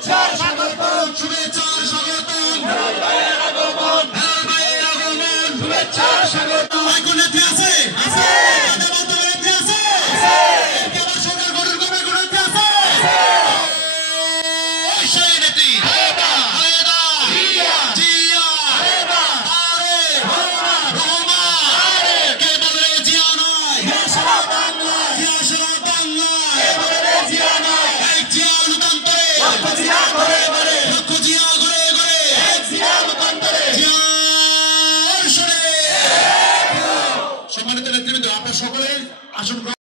শুভেচ্ছার স্বাগতম হেলাল ভাইয়ের আগমন শুভেচ্ছার স্বাগতম। কোন নেত্রী আছে? আছে। নেত্রী আছে? কেবল সরকার গঠন করবে কোন নেত্রী আছে? সেই নেত্রী খালেদা, খালেদা জিয়া, জিয়া তারেক রহমান কে বলে জিয়া নয় জিয়া সারা বাংলায়, জিয়া সারা বাংলায় কে বলে জিয়া নয়, এক জিয়া লোকান্তরে লক্ষ জিয়া ঘরে ঘরে, লক্ষ জিয়া ঘরে ঘরে এক জিয়া লোকান্তরে। জিয়ার সুরে। সম্মানিত নেতৃবৃন্দ, আপনারা সকলে আসন